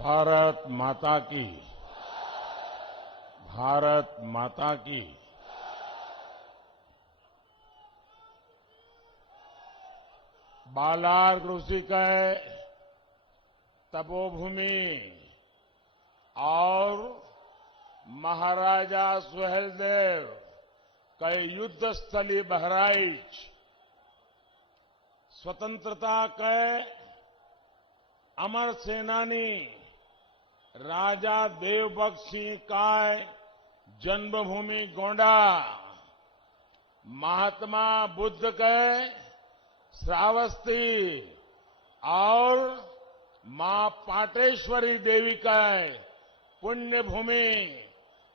भारत माता की, भारत माता की। बालार ऋषि के तपोभूमि और महाराजा सुहेलदेव के युद्ध स्थली बहराइच स्वतंत्रता के अमर सेनानी राजा देवभक्त सिंह का जन्मभूमि गोंडा, महात्मा बुद्ध के श्रावस्ती और मां पाटेश्वरी देवी का पुण्य भूमि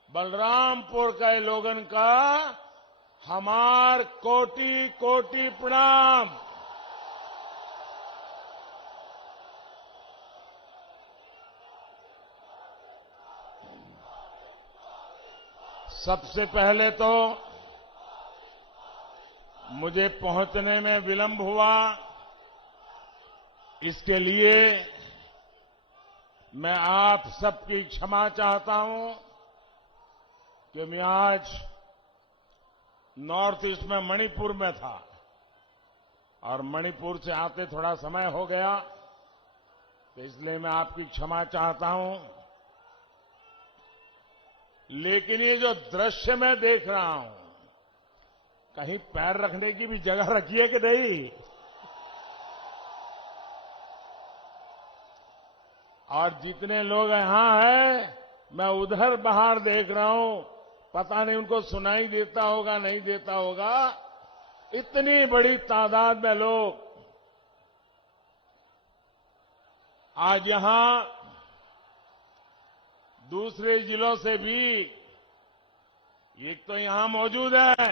बलरामपुर के लोगन का हमार कोटि कोटि प्रणाम। सबसे पहले तो मुझे पहुंचने में विलंब हुआ, इसके लिए मैं आप सबकी क्षमा चाहता हूं कि मैं आज नॉर्थ ईस्ट में मणिपुर में था और मणिपुर से आते थोड़ा समय हो गया, तो इसलिए मैं आपकी क्षमा चाहता हूं। लेकिन ये जो दृश्य मैं देख रहा हूं, कहीं पैर रखने की भी जगह रखी है कि नहीं? और जितने लोग यहां हैं, मैं उधर बाहर देख रहा हूं, पता नहीं उनको सुनाई देता होगा नहीं देता होगा, इतनी बड़ी तादाद में लोग आज यहां दूसरे जिलों से भी एक तो यहां मौजूद है,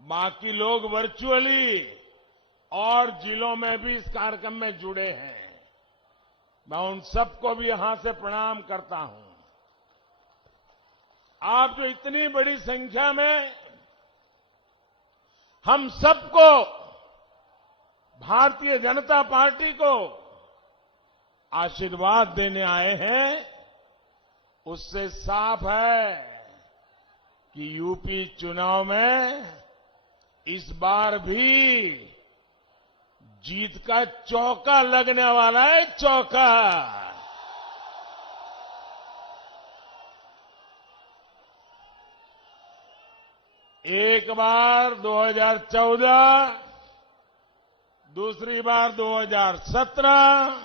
बाकी लोग वर्चुअली और जिलों में भी इस कार्यक्रम में जुड़े हैं। मैं उन सबको भी यहां से प्रणाम करता हूं। आप जो इतनी बड़ी संख्या में हम सबको, भारतीय जनता पार्टी को आशीर्वाद देने आए हैं, उससे साफ है कि यूपी चुनाव में इस बार भी जीत का चौका लगने वाला है, चौका। एक बार 2014, दूसरी बार 2017,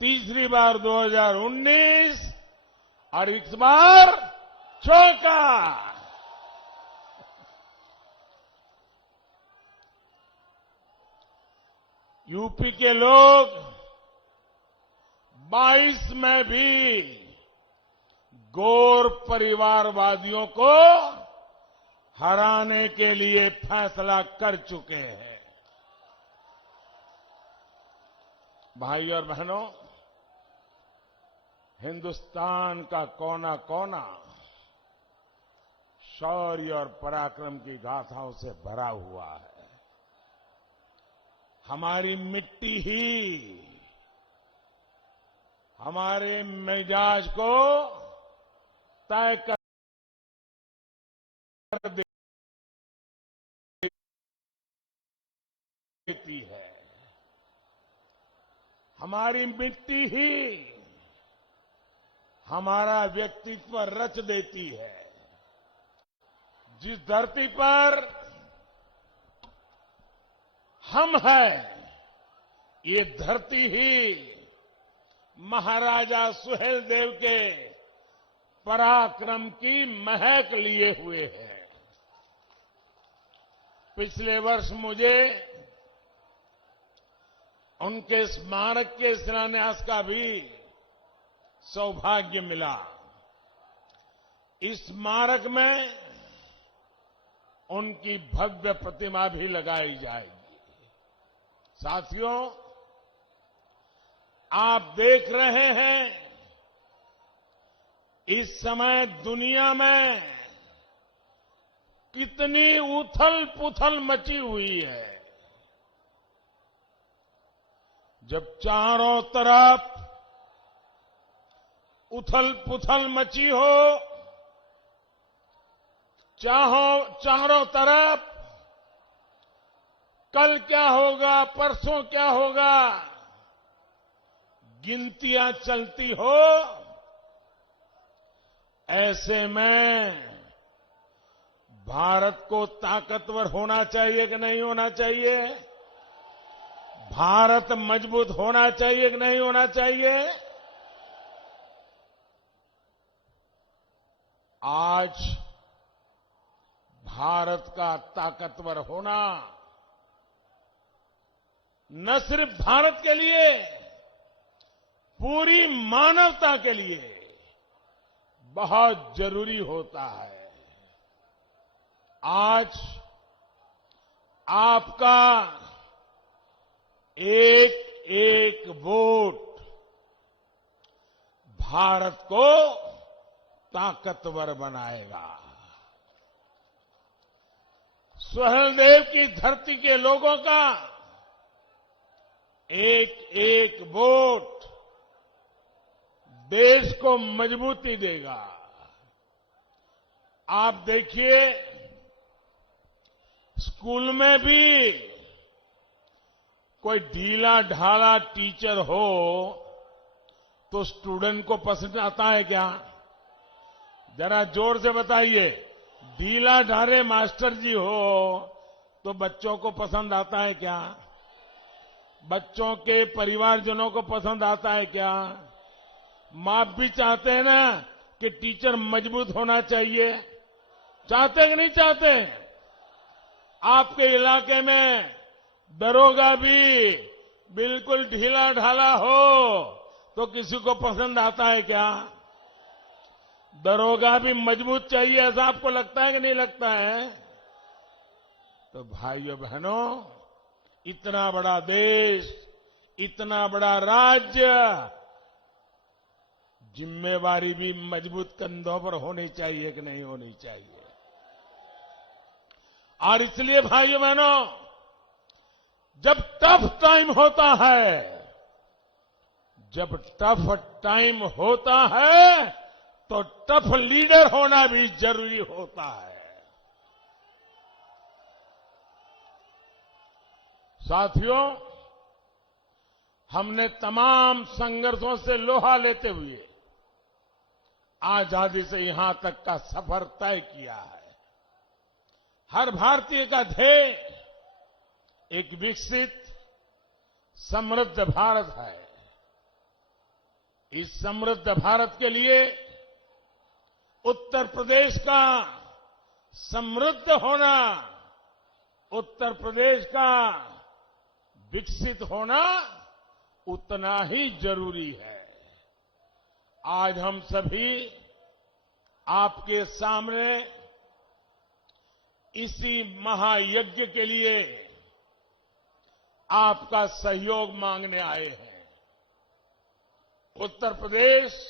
तीसरी बार 2019 और इस बार चौका। यूपी के लोग 22 में भी गौर परिवारवादियों को हराने के लिए फैसला कर चुके हैं। भाई और बहनों, हिंदुस्तान का कोना कोना शौर्य और पराक्रम की गाथाओं से भरा हुआ है। हमारी मिट्टी ही हमारे मिजाज को तय कर देती है। हमारी मिट्टी ही हमारा व्यक्तित्व रच देती है। जिस धरती पर हम हैं, ये धरती ही महाराजा सुहेलदेव के पराक्रम की महक लिए हुए है। पिछले वर्ष मुझे उनके स्मारक के शिलान्यास का भी सौभाग्य मिला। इस स्मारक में उनकी भव्य प्रतिमा भी लगाई जाएगी। साथियों, आप देख रहे हैं इस समय दुनिया में कितनी उथल पुथल मची हुई है। जब चारों तरफ उथल पुथल मची हो, चारों तरफ कल क्या होगा, परसों क्या होगा, गिनतियां चलती हो, ऐसे में भारत को ताकतवर होना चाहिए कि नहीं होना चाहिए? भारत मजबूत होना चाहिए कि नहीं होना चाहिए? आज भारत का ताकतवर होना न सिर्फ भारत के लिए, पूरी मानवता के लिए बहुत जरूरी होता है। आज आपका एक एक वोट भारत को ताकतवर बनाएगा। सहलदेव की धरती के लोगों का एक एक वोट देश को मजबूती देगा। आप देखिए, स्कूल में भी कोई ढीला ढाला टीचर हो तो स्टूडेंट को पसंद आता है क्या? जरा जोर से बताइए। ढीला ढाले मास्टर जी हो तो बच्चों को पसंद आता है क्या? बच्चों के परिवारजनों को पसंद आता है क्या? माँ भी चाहते हैं ना कि टीचर मजबूत होना चाहिए। चाहते कि नहीं चाहते? आपके इलाके में दरोगा भी बिल्कुल ढीला ढाला हो तो किसी को पसंद आता है क्या? दरोगा भी मजबूत चाहिए, ऐसा आपको लगता है कि नहीं लगता है? तो भाइयों बहनों, इतना बड़ा देश, इतना बड़ा राज्य, जिम्मेवारी भी मजबूत कंधों पर होनी चाहिए कि नहीं होनी चाहिए? और इसलिए भाइयों बहनों, जब टफ टाइम होता है, जब टफ टाइम होता है तो टफ लीडर होना भी जरूरी होता है। साथियों, हमने तमाम संघर्षों से लोहा लेते हुए आजादी से यहां तक का सफर तय किया है। हर भारतीय का ध्येय एक विकसित, समृद्ध भारत है। इस समृद्ध भारत के लिए उत्तर प्रदेश का समृद्ध होना, उत्तर प्रदेश का विकसित होना उतना ही जरूरी है। आज हम सभी आपके सामने इसी महायज्ञ के लिए आपका सहयोग मांगने आए हैं। उत्तर प्रदेश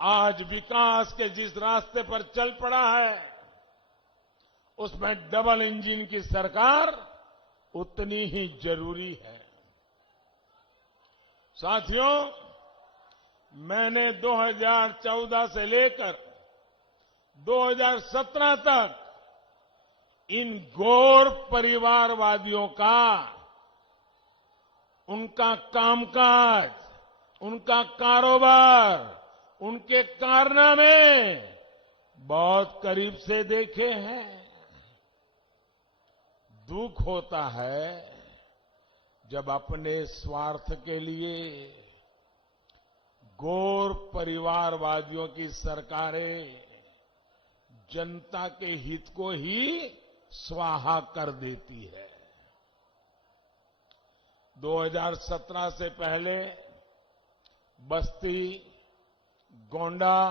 आज विकास के जिस रास्ते पर चल पड़ा है, उसमें डबल इंजन की सरकार उतनी ही जरूरी है। साथियों, मैंने 2014 से लेकर 2017 तक इन गौर परिवारवादियों का, उनका कामकाज, उनका कारोबार, उनके कारनामे बहुत करीब से देखे हैं। दुख होता है जब अपने स्वार्थ के लिए गौर परिवारवादियों की सरकारें जनता के हित को ही स्वाहा कर देती है। 2017 से पहले बस्ती, गोंडा,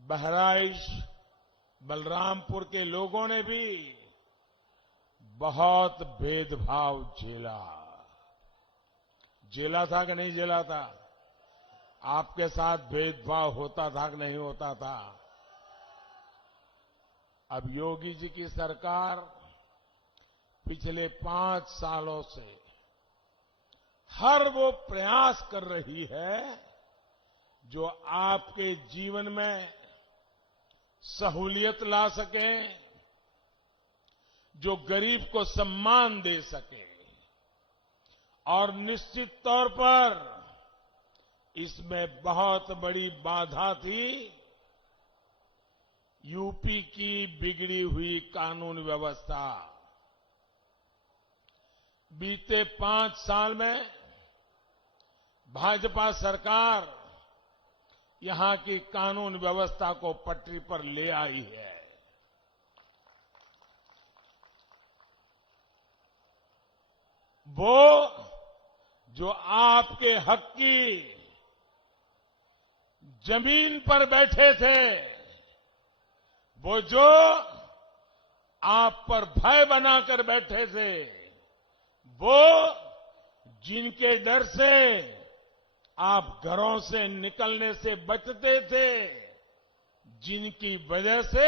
बहराइच, बलरामपुर के लोगों ने भी बहुत भेदभाव झेला। झेला था कि नहीं झेला था? आपके साथ भेदभाव होता था कि नहीं होता था? अब योगी जी की सरकार पिछले 5 सालों से हर वो प्रयास कर रही है जो आपके जीवन में सहूलियत ला सके, जो गरीब को सम्मान दे सके। और निश्चित तौर पर इसमें बहुत बड़ी बाधा थी यूपी की बिगड़ी हुई कानून व्यवस्था। बीते 5 साल में भाजपा सरकार यहां की कानून व्यवस्था को पटरी पर ले आई है। वो जो आपके हक की जमीन पर बैठे थे, वो जो आप पर भय बनाकर बैठे थे, वो जिनके डर से आप घरों से निकलने से बचते थे, जिनकी वजह से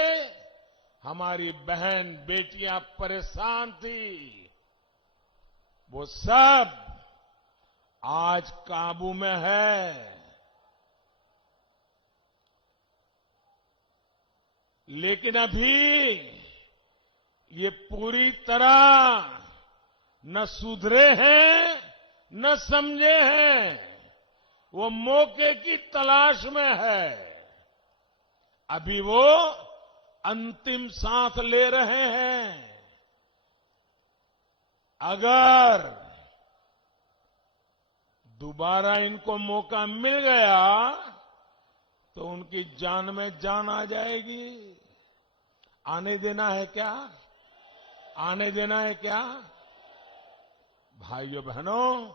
हमारी बहन बेटियां परेशान थी, वो सब आज काबू में है। लेकिन अभी ये पूरी तरह न सुधरे हैं न समझे हैं। वो मौके की तलाश में है। अभी वो अंतिम सांस ले रहे हैं। अगर दोबारा इनको मौका मिल गया तो उनकी जान में जान आ जाएगी। आने देना है क्या? आने देना है क्या? भाइयों बहनों,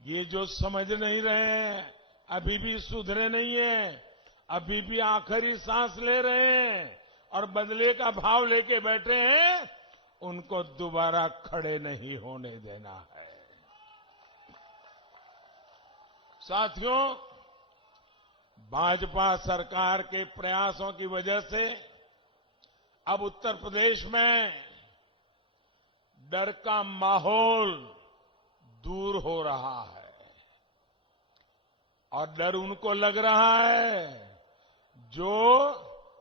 ये जो समझ नहीं रहे हैं, अभी भी सुधरे नहीं है, अभी भी आखिरी सांस ले रहे हैं और बदले का भाव लेके बैठे हैं, उनको दोबारा खड़े नहीं होने देना है। साथियों, भाजपा सरकार के प्रयासों की वजह से अब उत्तर प्रदेश में डर का माहौल दूर हो रहा है। और डर उनको लग रहा है जो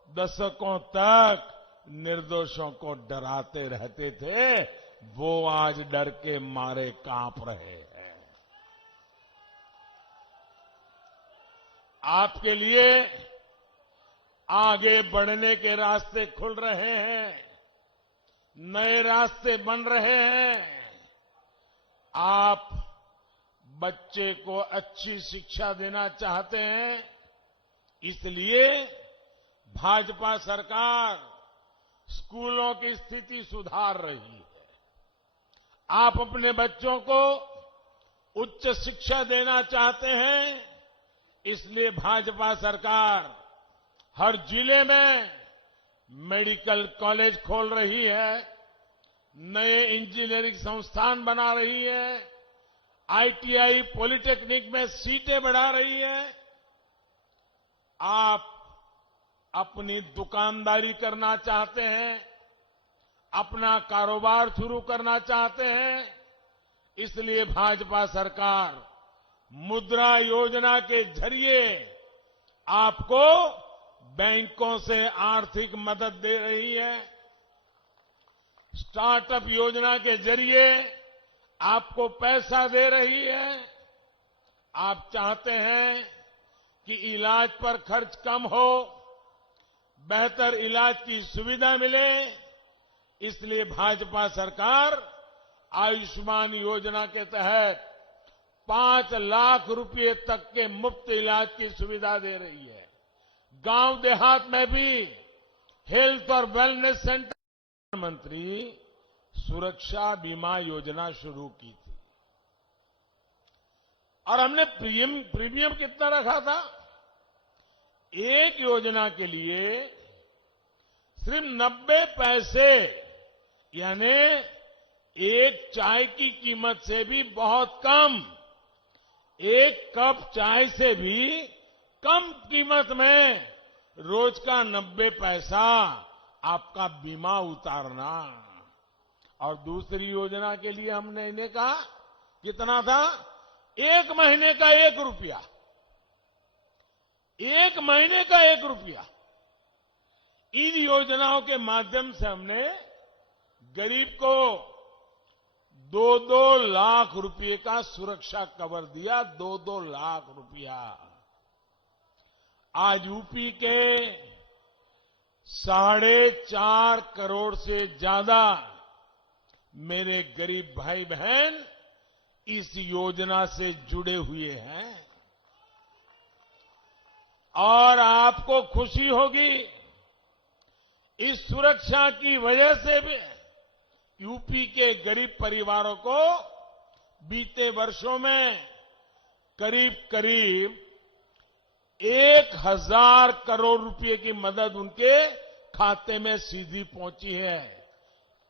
दशकों तक निर्दोषों को डराते रहते थे, वो आज डर के मारे कांप रहे हैं। आपके लिए आगे बढ़ने के रास्ते खुल रहे हैं, नए रास्ते बन रहे हैं। आप बच्चे को अच्छी शिक्षा देना चाहते हैं, इसलिए भाजपा सरकार स्कूलों की स्थिति सुधार रही है। आप अपने बच्चों को उच्च शिक्षा देना चाहते हैं, इसलिए भाजपा सरकार हर जिले में मेडिकल कॉलेज खोल रही है, नए इंजीनियरिंग संस्थान बना रही है, आईटीआई पॉलिटेक्निक में सीटें बढ़ा रही है। आप अपनी दुकानदारी करना चाहते हैं, अपना कारोबार शुरू करना चाहते हैं, इसलिए भाजपा सरकार मुद्रा योजना के जरिए आपको बैंकों से आर्थिक मदद दे रही है। स्टार्टअप योजना के जरिए आपको पैसा दे रही है। आप चाहते हैं कि इलाज पर खर्च कम हो, बेहतर इलाज की सुविधा मिले, इसलिए भाजपा सरकार आयुष्मान योजना के तहत 5 लाख रुपए तक के मुफ्त इलाज की सुविधा दे रही है। गांव देहात में भी हेल्थ और वेलनेस सेंटर, प्रधानमंत्री सुरक्षा बीमा योजना शुरू की थी। और हमने प्रीमियम कितना रखा था? एक योजना के लिए सिर्फ 90 पैसे, यानी एक चाय की कीमत से भी बहुत कम, एक कप चाय से भी कम कीमत में रोज का 90 पैसा आपका बीमा उतारना। और दूसरी योजना के लिए हमने इन्हें कहा कितना था? 1 महीने का 1 रुपया। एक महीने का 1 रुपया। इन योजनाओं के माध्यम से हमने गरीब को 2-2 लाख रुपए का सुरक्षा कवर दिया। 2-2 लाख रुपया। आज यूपी के 4.5 करोड़ से ज्यादा मेरे गरीब भाई बहन इस योजना से जुड़े हुए हैं। और आपको खुशी होगी, इस सुरक्षा की वजह से भी यूपी के गरीब परिवारों को बीते वर्षों में करीब 1,000 करोड़ रुपए की मदद उनके खाते में सीधी पहुंची है।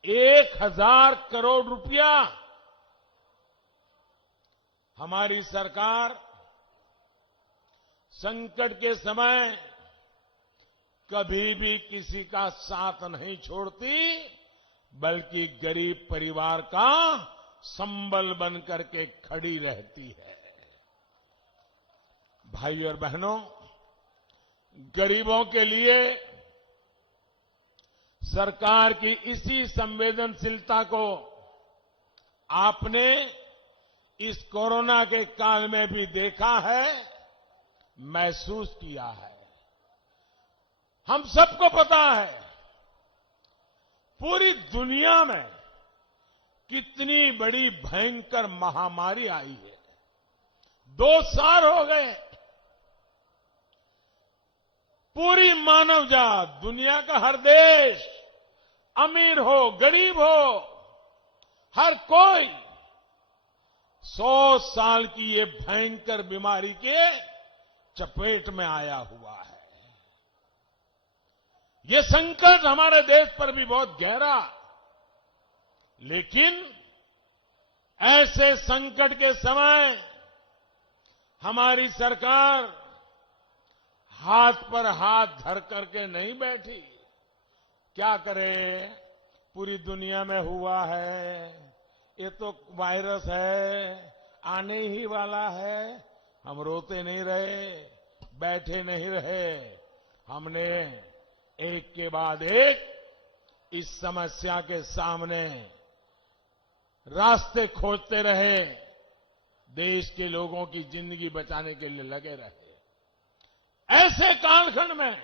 1,000 करोड़ रुपया। हमारी सरकार संकट के समय कभी भी किसी का साथ नहीं छोड़ती, बल्कि गरीब परिवार का संबल बन करके खड़ी रहती है। भाई और बहनों, गरीबों के लिए सरकार की इसी संवेदनशीलता को आपने इस कोरोना के काल में भी देखा है, महसूस किया है। हम सबको पता है पूरी दुनिया में कितनी बड़ी भयंकर महामारी आई है। 2 साल हो गए। पूरी मानव जात, दुनिया का हर देश, अमीर हो गरीब हो, हर कोई 100 साल की ये भयंकर बीमारी के चपेट में आया हुआ है। ये संकट हमारे देश पर भी बहुत गहरा, लेकिन ऐसे संकट के समय हमारी सरकार हाथ पर हाथ धर करके नहीं बैठी। क्या करे, पूरी दुनिया में हुआ है, ये तो वायरस है, आने ही वाला है। हम रोते नहीं रहे, बैठे नहीं रहे। हमने एक के बाद एक इस समस्या के सामने रास्ते खोजते रहे, देश के लोगों की जिंदगी बचाने के लिए लगे रहे। ऐसे कालखंड में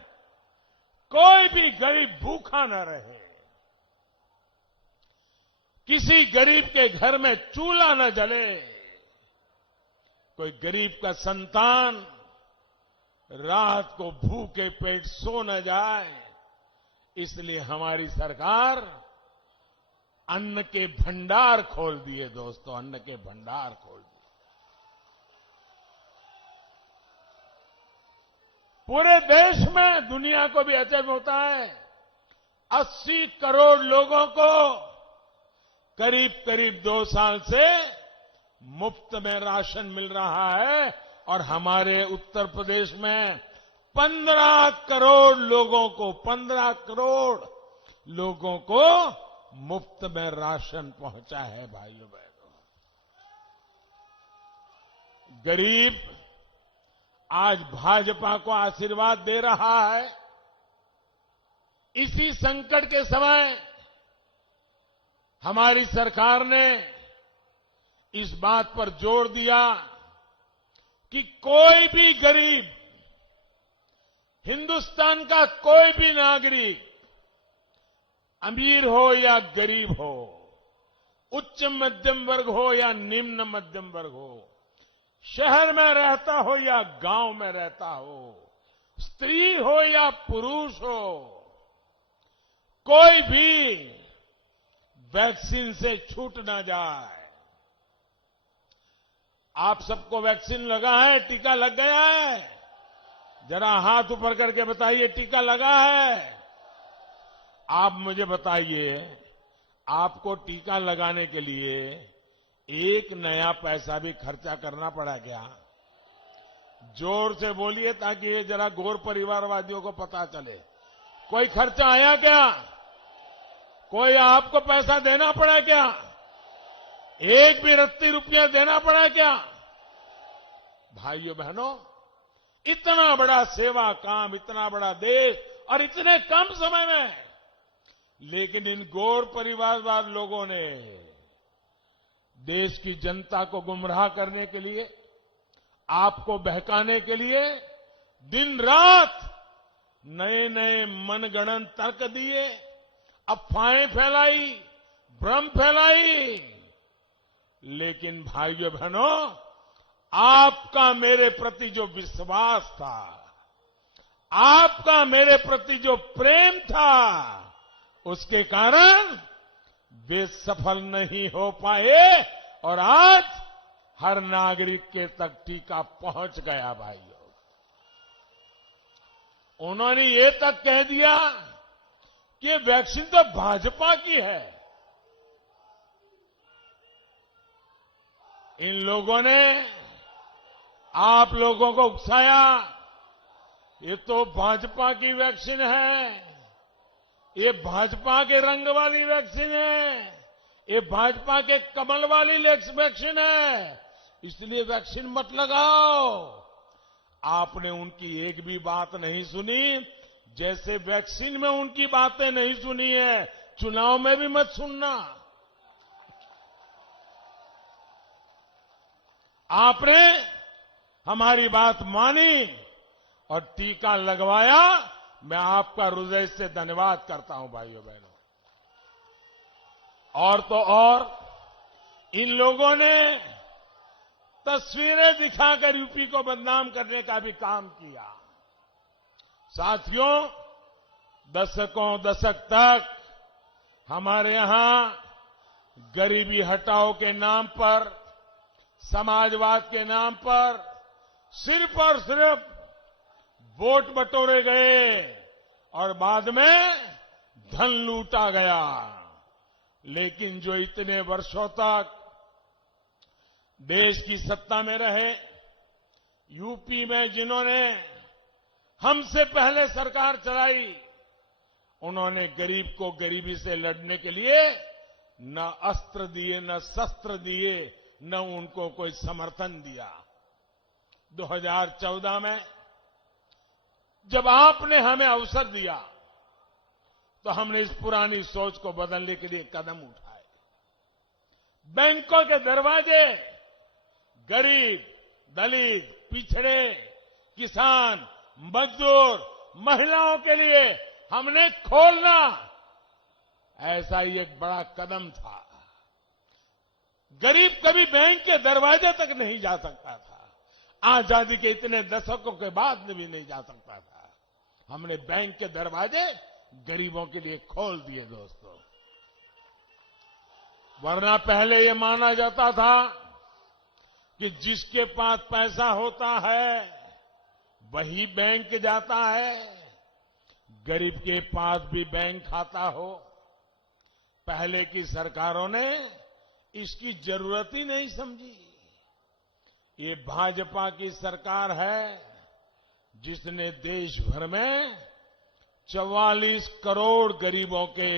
कोई भी गरीब भूखा न रहे, किसी गरीब के घर में चूल्हा न जले, कोई गरीब का संतान रात को भूखे पेट सो न जाए, इसलिए हमारी सरकार अन्न के भंडार खोल दिए। दोस्तों, अन्न के भंडार खोल दिए। पूरे देश में, दुनिया को भी अचरज होता है, 80 करोड़ लोगों को करीब 2 साल से मुफ्त में राशन मिल रहा है। और हमारे उत्तर प्रदेश में 15 करोड़ लोगों को मुफ्त में राशन पहुंचा है। भाइयों बहनों, गरीब आज भाजपा को आशीर्वाद दे रहा है। इसी संकट के समय हमारी सरकार ने इस बात पर जोर दिया कि कोई भी गरीब, हिंदुस्तान का कोई भी नागरिक, अमीर हो या गरीब हो, उच्च मध्यम वर्ग हो या निम्न मध्यम वर्ग हो, शहर में रहता हो या गांव में रहता हो, स्त्री हो या पुरुष हो, कोई भी वैक्सीन से छूट ना जाए। आप सबको वैक्सीन लगा है, टीका लग गया है? जरा हाथ ऊपर करके बताइए, टीका लगा है? आप मुझे बताइए, आपको टीका लगाने के लिए एक नया पैसा भी खर्चा करना पड़ा क्या? जोर से बोलिए ताकि ये जरा गौर परिवारवादियों को पता चले। कोई खर्चा आया क्या? कोई आपको पैसा देना पड़ा क्या? एक भी रत्ती रुपया देना पड़ा क्या? भाइयों बहनों, इतना बड़ा सेवा काम, इतना बड़ा देश और इतने कम समय में। लेकिन इन गौर परिवारवाद लोगों ने देश की जनता को गुमराह करने के लिए, आपको बहकाने के लिए दिन रात नए नए मनगढ़ंत तर्क दिए, अफवाहें फैलाई, भ्रम फैलाई। लेकिन भाइयों बहनों, आपका मेरे प्रति जो विश्वास था, आपका मेरे प्रति जो प्रेम था, उसके कारण वे सफल नहीं हो पाए और आज हर नागरिक के तक टीका पहुंच गया। भाइयों, उन्होंने ये तक कह दिया कि ये वैक्सीन तो भाजपा की है। इन लोगों ने आप लोगों को उकसाया, ये तो भाजपा की वैक्सीन है, ये भाजपा के रंग वाली वैक्सीन है, ये भाजपा के कमल वाली वैक्सीन है, इसलिए वैक्सीन मत लगाओ। आपने उनकी एक भी बात नहीं सुनी। जैसे वैक्सीन में उनकी बातें नहीं सुनी है, चुनाव में भी मत सुनना। आपने हमारी बात मानी और टीका लगवाया। मैं आपका हृदय से धन्यवाद करता हूं भाइयों बहनों। और तो और इन लोगों ने तस्वीरें दिखाकर यूपी को बदनाम करने का भी काम किया। साथियों, दशक तक हमारे यहां गरीबी हटाओ के नाम पर, समाजवाद के नाम पर सिर्फ और सिर्फ वोट बटोरे गए और बाद में धन लूटा गया। लेकिन जो इतने वर्षों तक देश की सत्ता में रहे, यूपी में जिन्होंने हमसे पहले सरकार चलाई, उन्होंने गरीब को गरीबी से लड़ने के लिए न अस्त्र दिए, न शस्त्र दिए, न उनको कोई समर्थन दिया। 2014 में जब आपने हमें अवसर दिया तो हमने इस पुरानी सोच को बदलने के लिए कदम उठाए। बैंकों के दरवाजे गरीब, दलित, पिछड़े, किसान, मजदूर, महिलाओं के लिए हमने खोलना, ऐसा ही एक बड़ा कदम था। गरीब कभी बैंक के दरवाजे तक नहीं जा सकता था। आजादी के इतने दशकों के बाद भी नहीं जा सकता था। हमने बैंक के दरवाजे गरीबों के लिए खोल दिए दोस्तों। वरना पहले ये माना जाता था कि जिसके पास पैसा होता है वही बैंक जाता है, गरीब के पास भी बैंक खाता हो। पहले की सरकारों ने इसकी जरूरत ही नहीं समझी। ये भाजपा की सरकार है जिसने देश भर में 44 करोड़ गरीबों के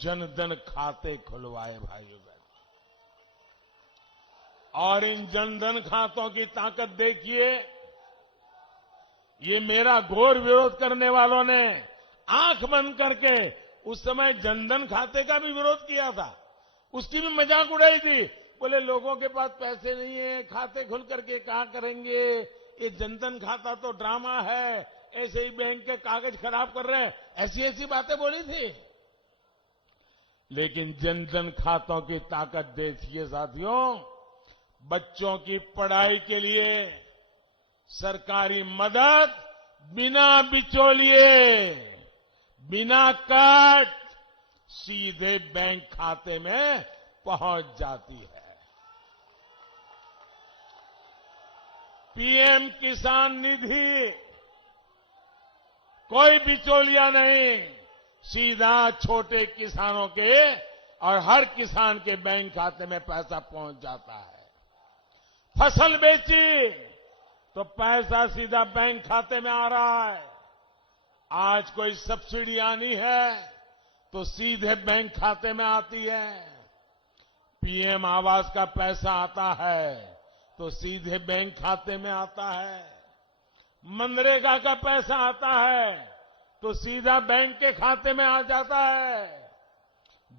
जनधन खाते खुलवाए भाइयों बहनों। और इन जनधन खातों की ताकत देखिए। ये मेरा घोर विरोध करने वालों ने आंख बंद करके उस समय जनधन खाते का भी विरोध किया था, उसकी भी मजाक उड़ाई थी। बोले लोगों के पास पैसे नहीं है, खाते खुल करके क्या करेंगे, ये जनधन खाता तो ड्रामा है, ऐसे ही बैंक के कागज खराब कर रहे हैं, ऐसी ऐसी बातें बोली थी। लेकिन जनधन खातों की ताकत देखिए साथियों। बच्चों की पढ़ाई के लिए सरकारी मदद बिना बिचौलिए, बिना कट सीधे बैंक खाते में पहुंच जाती है। पीएम किसान निधि, कोई बिचौलिया नहीं, सीधा छोटे किसानों के और हर किसान के बैंक खाते में पैसा पहुंच जाता है। फसल बेची तो पैसा सीधा बैंक खाते में आ रहा है। आज कोई सब्सिडी आनी है तो सीधे बैंक खाते में आती है। पीएम आवास का पैसा आता है तो सीधे बैंक खाते में आता है। मनरेगा का पैसा आता है तो सीधा बैंक के खाते में आ जाता है।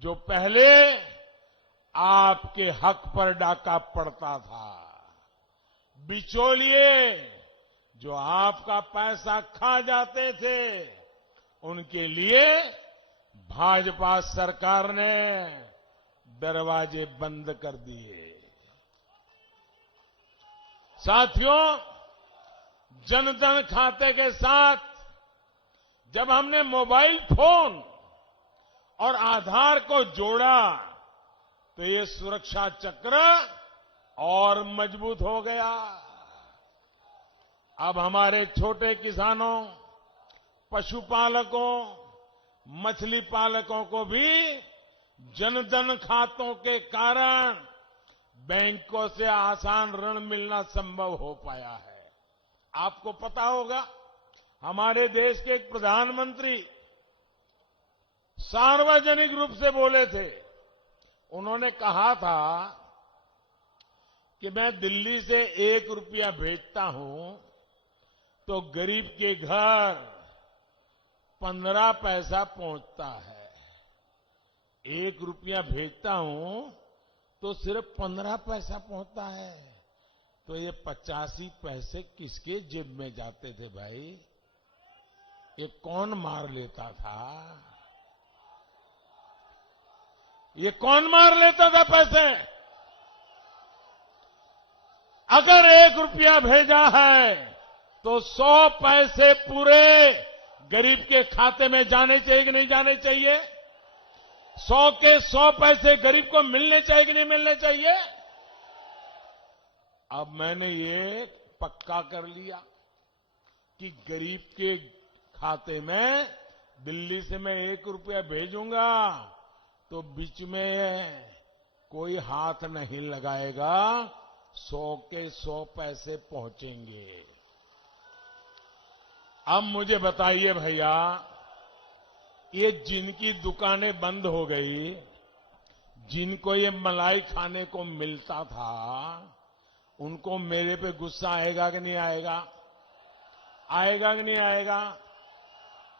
जो पहले आपके हक पर डाका पड़ता था, बिचौलिए जो आपका पैसा खा जाते थे, उनके लिए भाजपा सरकार ने दरवाजे बंद कर दिए। साथियों, जनधन खाते के साथ जब हमने मोबाइल फोन और आधार को जोड़ा तो ये सुरक्षा चक्र और मजबूत हो गया। अब हमारे छोटे किसानों, पशुपालकों, मछली पालकों को भी जनधन खातों के कारण बैंकों से आसान ऋण मिलना संभव हो पाया है। आपको पता होगा, हमारे देश के एक प्रधानमंत्री सार्वजनिक रूप से बोले थे। उन्होंने कहा था कि मैं दिल्ली से 1 रुपया भेजता हूं तो गरीब के घर 15 पैसा पहुंचता है। 1 रुपया भेजता हूं तो सिर्फ 15 पैसा पहुंचता है। तो ये 85 पैसे किसके जेब में जाते थे भाई? ये कौन मार लेता था? ये कौन मार लेता था पैसे? अगर 1 रुपया भेजा है तो 100 पैसे पूरे गरीब के खाते में जाने चाहिए कि नहीं जाने चाहिए? 100 के 100 पैसे गरीब को मिलने चाहिए कि नहीं मिलने चाहिए? अब मैंने ये पक्का कर लिया कि गरीब के खाते में दिल्ली से मैं 1 रुपया भेजूंगा तो बीच में कोई हाथ नहीं लगाएगा, 100 के 100 पैसे पहुंचेंगे। अब मुझे बताइए भैया, ये जिनकी दुकानें बंद हो गई, जिनको ये मलाई खाने को मिलता था, उनको मेरे पे गुस्सा आएगा कि नहीं आएगा? आएगा कि नहीं आएगा?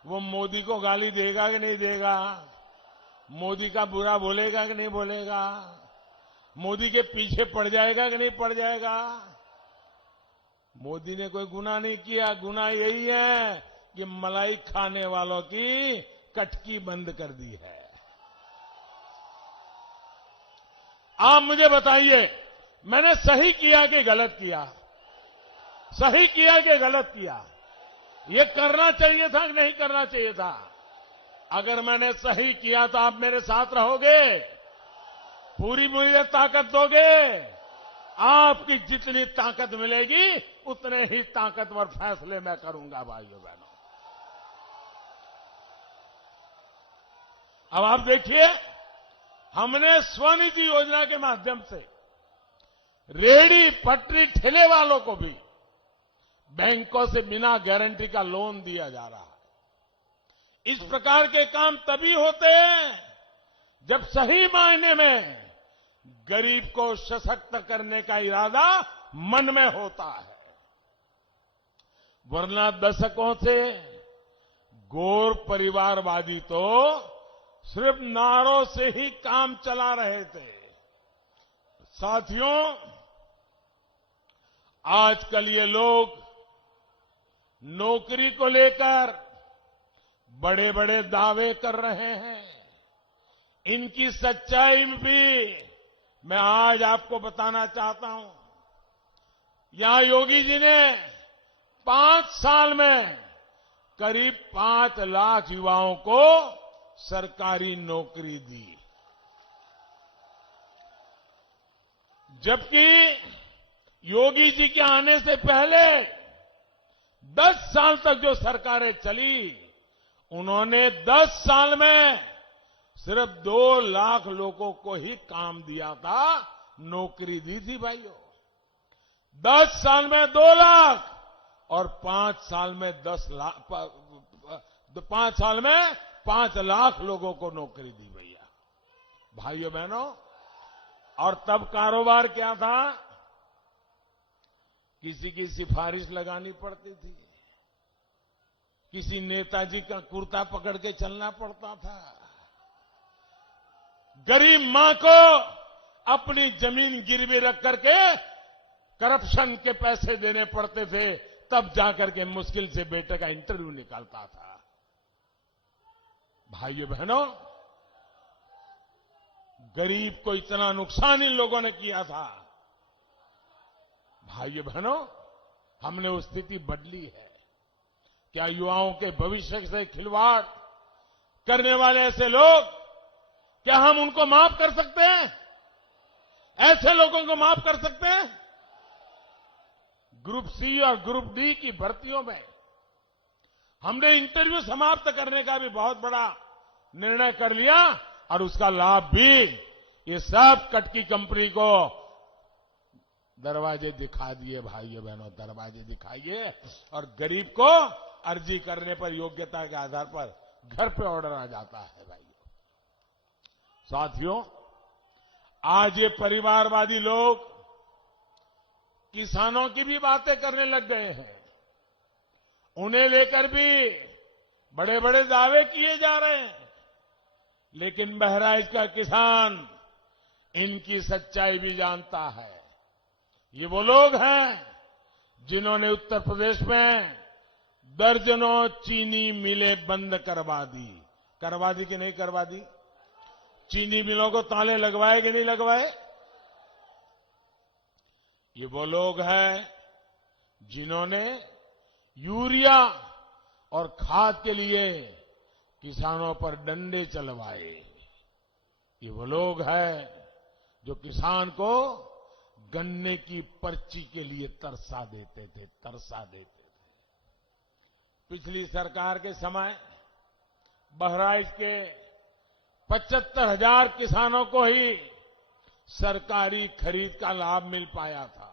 वो मोदी को गाली देगा कि नहीं देगा? मोदी का बुरा बोलेगा कि नहीं बोलेगा? मोदी के पीछे पड़ जाएगा कि नहीं पड़ जाएगा? मोदी ने कोई गुनाह नहीं किया। गुनाह यही है कि मलाई खाने वालों की कटकी बंद कर दी है। आप मुझे बताइए, मैंने सही किया कि गलत किया? सही किया कि गलत किया? ये करना चाहिए था कि नहीं करना चाहिए था? अगर मैंने सही किया तो आप मेरे साथ रहोगे? पूरी मुझे ताकत दोगे? आपकी जितनी ताकत मिलेगी उतने ही ताकतवर फैसले मैं करूंगा भाइयों बहनों। अब आप देखिए, हमने स्वनिधि योजना के माध्यम से रेहड़ी पटरी ठेले वालों को भी बैंकों से बिना गारंटी का लोन दिया जा रहा है। इस प्रकार के काम तभी होते हैं जब सही मायने में गरीब को सशक्त करने का इरादा मन में होता है। वरना दशकों से गौर परिवारवादी तो सिर्फ नारों से ही काम चला रहे थे। साथियों, आजकल ये लोग नौकरी को लेकर बड़े बड़े दावे कर रहे हैं। इनकी सच्चाई भी मैं आज आपको बताना चाहता हूं। यहां योगी जी ने 5 साल में करीब 5 लाख युवाओं को सरकारी नौकरी दी, जबकि योगी जी के आने से पहले 10 साल तक जो सरकारें चली, उन्होंने 10 साल में सिर्फ 2 लाख लोगों को ही काम दिया था, नौकरी दी थी भाइयों। 10 साल में 2 लाख और 5 साल में 10 लाख, 5 साल में 5 लाख लोगों को नौकरी दी भैया, भाइयों बहनों। और तब कारोबार क्या था? किसी की सिफारिश लगानी पड़ती थी, किसी नेताजी का कुर्ता पकड़ के चलना पड़ता था। गरीब मां को अपनी जमीन गिरवी रख करके करप्शन के पैसे देने पड़ते थे, तब जाकर के मुश्किल से बेटे का इंटरव्यू निकालता था। भाइयों बहनों, गरीब को इतना नुकसान इन लोगों ने किया था। भाइयों बहनों, हमने वो स्थिति बदली है। क्या युवाओं के भविष्य से खिलवाड़ करने वाले ऐसे लोग, क्या हम उनको माफ कर सकते हैं? ऐसे लोगों को माफ कर सकते हैं? ग्रुप सी और ग्रुप डी की भर्तियों में हमने इंटरव्यू समाप्त करने का भी बहुत बड़ा निर्णय कर लिया और उसका लाभ भी ये सब कटकी कंपनी को दरवाजे दिखा दिए। भाइयों बहनों, दरवाजे दिखाइए और गरीब को अर्जी करने पर योग्यता के आधार पर घर पे ऑर्डर आ जाता है। भाइयों साथियों, आज ये परिवारवादी लोग किसानों की भी बातें करने लग गए हैं। उन्हें लेकर भी बड़े बड़े दावे किए जा रहे हैं, लेकिन बहराइच का किसान इनकी सच्चाई भी जानता है। ये वो लोग हैं जिन्होंने उत्तर प्रदेश में दर्जनों चीनी मिलें बंद करवा दी। करवा दी कि नहीं करवा दी? चीनी मिलों को ताले लगवाए कि नहीं लगवाए? ये वो लोग हैं जिन्होंने यूरिया और खाद के लिए किसानों पर डंडे चलवाए। ये वो लोग हैं जो किसान को गन्ने की पर्ची के लिए तरसा देते थे। पिछली सरकार के समय बहराइच के 75,000 किसानों को ही सरकारी खरीद का लाभ मिल पाया था,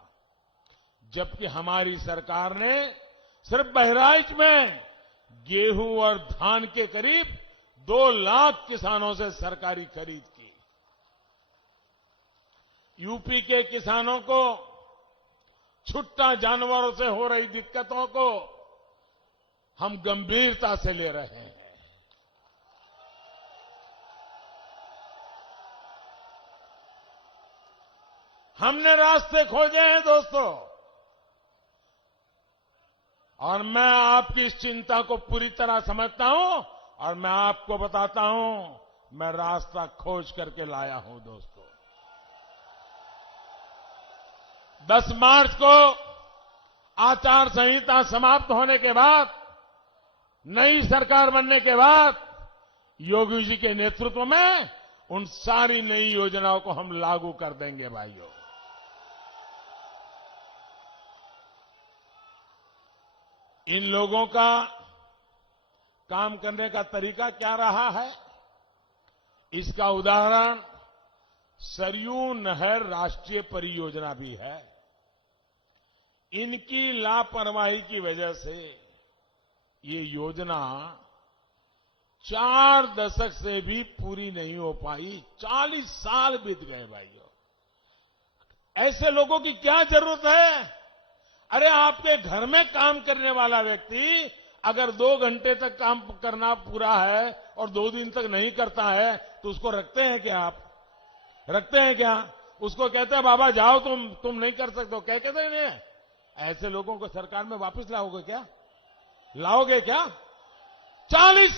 जबकि हमारी सरकार ने सिर्फ बहराइच में गेहूं और धान के करीब 2 लाख किसानों से सरकारी खरीद की। यूपी के किसानों को छुट्टा जानवरों से हो रही दिक्कतों को हम गंभीरता से ले रहे हैं। हमने रास्ते खोजे हैं दोस्तों, और मैं आपकी इस चिंता को पूरी तरह समझता हूं और मैं आपको बताता हूं, मैं रास्ता खोज करके लाया हूं दोस्तों। 10 मार्च को आचार संहिता समाप्त होने के बाद, नई सरकार बनने के बाद योगी जी के नेतृत्व में उन सारी नई योजनाओं को हम लागू कर देंगे। भाइयों, इन लोगों का काम करने का तरीका क्या रहा है, इसका उदाहरण सरयू नहर राष्ट्रीय परियोजना भी है। इनकी लापरवाही की वजह से ये योजना 4 दशक से भी पूरी नहीं हो पाई। 40 साल बीत गए भाइयों। ऐसे लोगों की क्या जरूरत है? अरे आपके घर में काम करने वाला व्यक्ति अगर 2 घंटे तक काम करना पूरा है और 2 दिन तक नहीं करता है, तो उसको रखते हैं क्या? आप रखते हैं क्या? उसको कहते हैं बाबा जाओ, तुम नहीं कर सकते हो, क्या कहते हैं? ऐसे लोगों को सरकार में वापस लाओगे क्या? लाओगे क्या? 40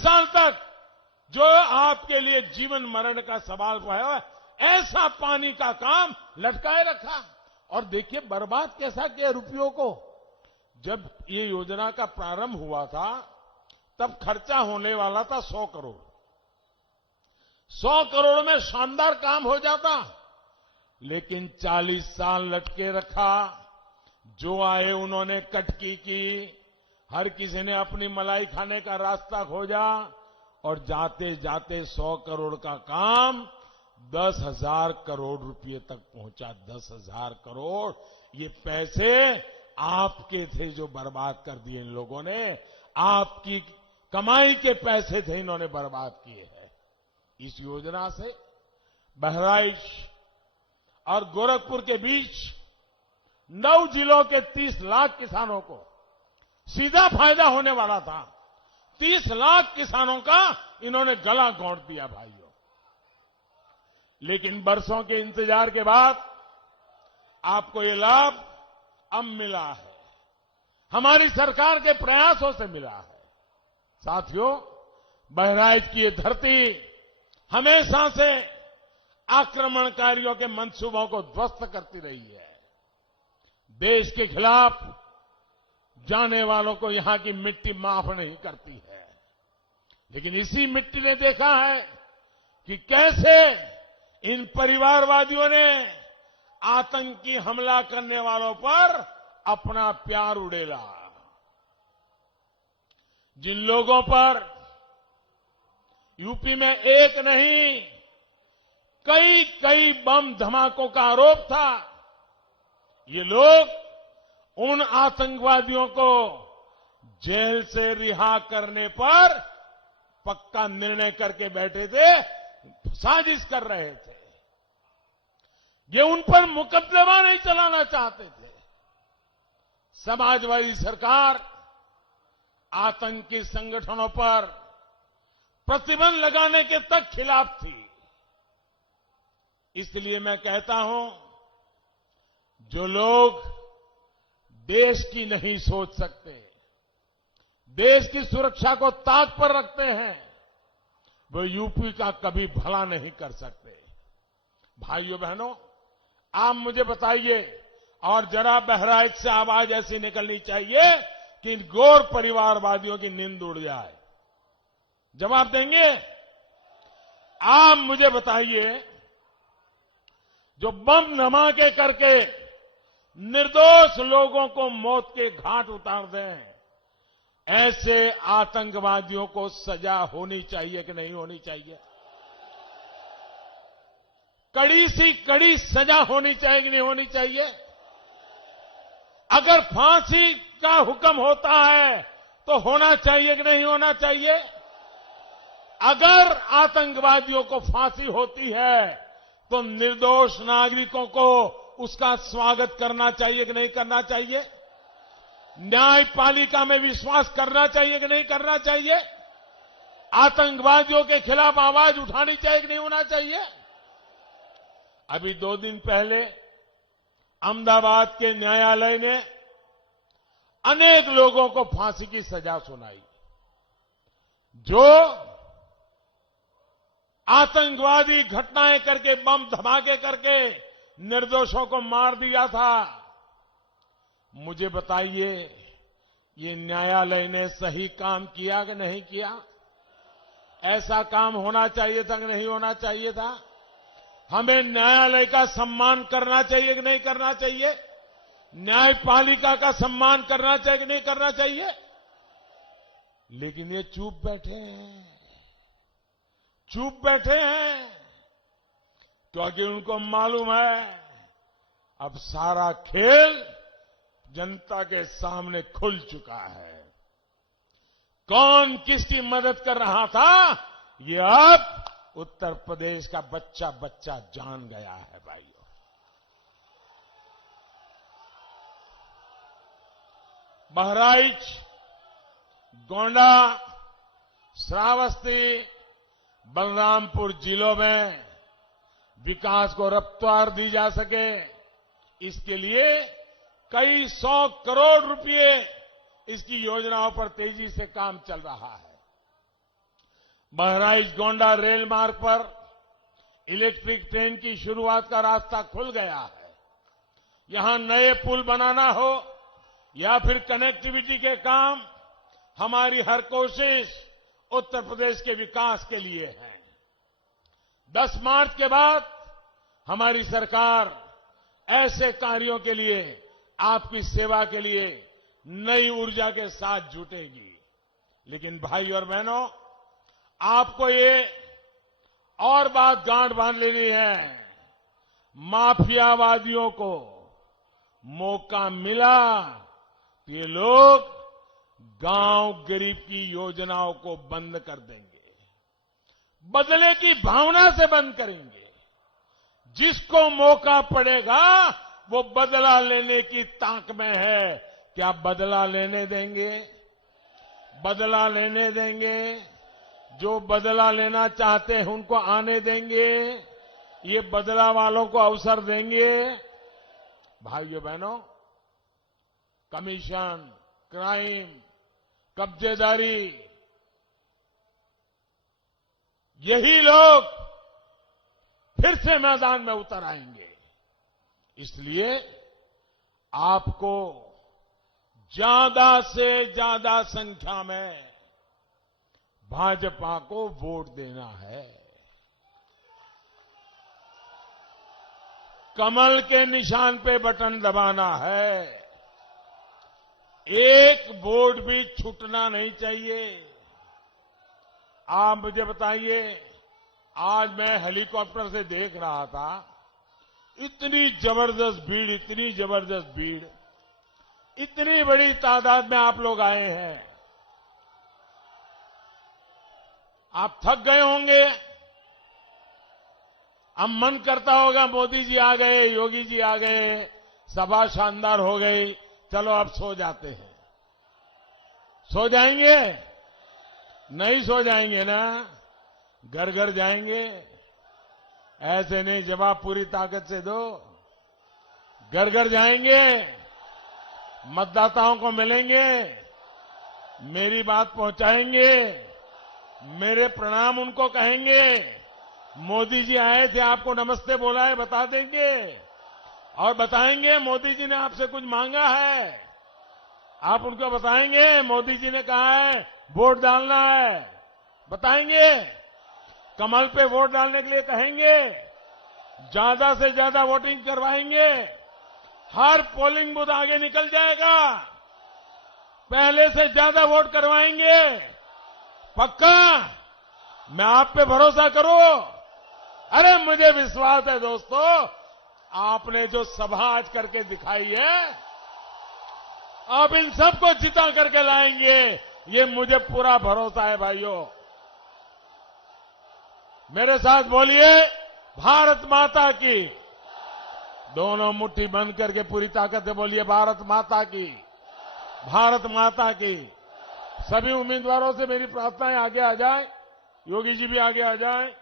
साल तक जो आपके लिए जीवन मरण का सवाल है, ऐसा पानी का काम लटकाए रखा। और देखिए बर्बाद कैसा किया रुपयों को। जब ये योजना का प्रारंभ हुआ था, तब खर्चा होने वाला था 100 करोड़। 100 करोड़ में शानदार काम हो जाता, लेकिन 40 साल लटके रखा। जो आए उन्होंने कटकी की, हर किसी ने अपनी मलाई खाने का रास्ता खोजा, और जाते जाते 100 करोड़ का काम 10,000 करोड़ रुपए तक पहुंचा। 10,000 करोड़, ये पैसे आपके थे जो बर्बाद कर दिए इन लोगों ने। आपकी कमाई के पैसे थे, इन्होंने बर्बाद किए हैं। इस योजना से बहराइच और गोरखपुर के बीच 9 जिलों के 30 लाख किसानों को सीधा फायदा होने वाला था। 30 लाख किसानों का इन्होंने गला घोंट दिया भाइयों। लेकिन बरसों के इंतजार के बाद आपको ये लाभ अब मिला है, हमारी सरकार के प्रयासों से मिला है। साथियों, बहराइच की ये धरती हमेशा से आक्रमणकारियों के मंसूबों को ध्वस्त करती रही है। देश के खिलाफ जाने वालों को यहां की मिट्टी माफ नहीं करती है। लेकिन इसी मिट्टी ने देखा है कि कैसे इन परिवारवादियों ने आतंकी हमला करने वालों पर अपना प्यार उड़ेला। जिन लोगों पर यूपी में एक नहीं कई बम धमाकों का आरोप था, ये लोग उन आतंकवादियों को जेल से रिहा करने पर पक्का निर्णय करके बैठे थे, साजिश कर रहे थे। ये उन पर मुकदमा नहीं चलाना चाहते थे। समाजवादी सरकार आतंकी संगठनों पर प्रतिबंध लगाने के तक खिलाफ थी। इसलिए मैं कहता हूं, जो लोग देश की नहीं सोच सकते, देश की सुरक्षा को ताक पर रखते हैं, वो यूपी का कभी भला नहीं कर सकते। भाइयों बहनों, आप मुझे बताइए, और जरा बहराइच से आवाज ऐसी निकलनी चाहिए कि इन घोर परिवारवादियों की नींद उड़ जाए। जवाब देंगे? आप मुझे बताइए, जो बम धमाके करके निर्दोष लोगों को मौत के घाट उतार दें, ऐसे आतंकवादियों को सजा होनी चाहिए कि नहीं होनी चाहिए? कड़ी सी कड़ी सजा होनी चाहिए कि नहीं होनी चाहिए? अगर फांसी का हुक्म होता है तो होना चाहिए कि नहीं होना चाहिए? अगर आतंकवादियों को फांसी होती है तो निर्दोष नागरिकों को उसका स्वागत करना चाहिए कि नहीं करना चाहिए? न्यायपालिका में विश्वास करना चाहिए कि नहीं करना चाहिए? आतंकवादियों के खिलाफ आवाज उठानी चाहिए कि नहीं होना चाहिए? अभी 2 दिन पहले अहमदाबाद के न्यायालय ने अनेक लोगों को फांसी की सजा सुनाई, जो आतंकवादी घटनाएं करके, बम धमाके करके निर्दोषों को मार दिया था। मुझे बताइए, ये न्यायालय ने सही काम किया कि नहीं किया? ऐसा काम होना चाहिए था कि नहीं होना चाहिए था? हमें न्यायालय का सम्मान करना चाहिए कि नहीं करना चाहिए? न्यायपालिका का सम्मान करना चाहिए कि नहीं करना चाहिए? लेकिन ये चुप बैठे हैं, चुप बैठे हैं, क्योंकि उनको मालूम है अब सारा खेल जनता के सामने खुल चुका है। कौन किसकी मदद कर रहा था, ये अब उत्तर प्रदेश का बच्चा बच्चा जान गया है। भाइयों, बहराइच, गोंडा, श्रावस्ती, बलरामपुर जिलों में विकास को रफ्तार दी जा सके, इसके लिए कई 100 करोड़ रुपए इसकी योजनाओं पर तेजी से काम चल रहा है। बहराइच गोंडा रेल मार्ग पर इलेक्ट्रिक ट्रेन की शुरुआत का रास्ता खुल गया है। यहां नए पुल बनाना हो या फिर कनेक्टिविटी के काम, हमारी हर कोशिश उत्तर प्रदेश के विकास के लिए है। 10 मार्च के बाद हमारी सरकार ऐसे कार्यों के लिए, आपकी सेवा के लिए नई ऊर्जा के साथ जुटेगी। लेकिन भाई और बहनों, आपको ये और बात गांठ बांध लेनी है, माफियावादियों को मौका मिला तो ये लोग गांव गरीब की योजनाओं को बंद कर देंगे, बदले की भावना से बंद करेंगे। जिसको मौका पड़ेगा वो बदला लेने की ताक में है क्या बदला लेने देंगे? बदला लेने देंगे? जो बदला लेना चाहते हैं उनको आने देंगे? ये बदला वालों को अवसर देंगे? भाइयों बहनों, कमीशन, क्राइम, कब्जेदारी, यही लोग फिर से मैदान में उतर आएंगे। इसलिए आपको ज्यादा से ज्यादा संख्या में भाजपा को वोट देना है। कमल के निशान पे बटन दबाना है। एक वोट भी छूटना नहीं चाहिए। आप मुझे बताइए, आज मैं हेलीकॉप्टर से देख रहा था, इतनी जबरदस्त भीड़, इतनी जबरदस्त भीड़, इतनी बड़ी तादाद में आप लोग आए हैं। आप थक गए होंगे। अब मन करता होगा मोदी जी आ गए, योगी जी आ गए, सभा शानदार हो गई, चलो अब सो जाते हैं। सो जाएंगे? नहीं सो जाएंगे ना, घर घर जाएंगे। ऐसे नहीं, जवाब पूरी ताकत से दो। घर घर जाएंगे, मतदाताओं को मिलेंगे, मेरी बात पहुंचाएंगे, मेरे प्रणाम उनको कहेंगे। मोदी जी आए थे, आपको नमस्ते बोला है, बता देंगे और बताएंगे मोदी जी ने आपसे कुछ मांगा है। आप उनको बताएंगे मोदी जी ने कहा है वोट डालना है, बताएंगे। कमल पे वोट डालने के लिए कहेंगे, ज्यादा से ज्यादा वोटिंग करवाएंगे। हर पोलिंग बूथ आगे निकल जाएगा, पहले से ज्यादा वोट करवाएंगे। पक्का? मैं आप पे भरोसा करूं? अरे मुझे विश्वास है दोस्तों, आपने जो सभा आज करके दिखाई है, आप इन सबको जिता करके लाएंगे, ये मुझे पूरा भरोसा है। भाइयों, मेरे साथ बोलिए, भारत माता की। दोनों मुट्ठी बंद करके पूरी ताकत से बोलिए, भारत माता की, भारत माता की। सभी उम्मीदवारों से मेरी प्रार्थना है, आगे आ जाए, योगी जी भी आगे आ जाए।